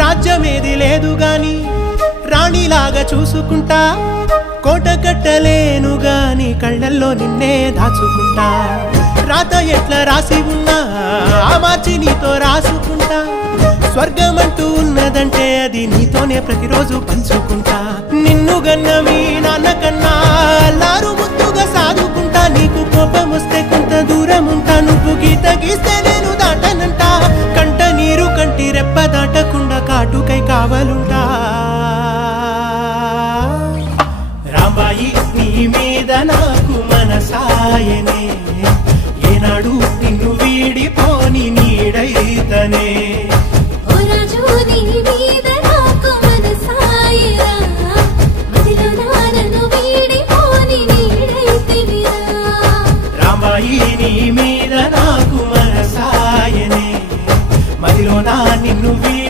రాజ్యమేది లేదు గాని రాణిలాగా చూసుకుంటా కోట కట్టలేను గాని కళ్ళల్లో నిన్నే దాచుకుంటా రాత ఎట్లా రాసి ఉన్నా ఆ మార్చి నీతో రాసుకుంటా స్వర్గమంటూ ఉన్నదంటే అది నీతోనే ప్రతిరోజు పంచుకుంటా నిన్ను గన్న మీ నాన్న కన్నా అల్లారు ముద్దుగా సాదుకుంటా నీకు కోపం వస్తే కొంత దూరం ఉంటా నువ్వు గీత గీస్తే నేను దాటనంట కంట నీరు కంటి రెప్ప దాటకుండా కాటుకై కావలుంటా రాంబాయి నీ మీద నాకు మనసాయనే ఏనాడు నిన్ను వీడిపోని నీడైతనే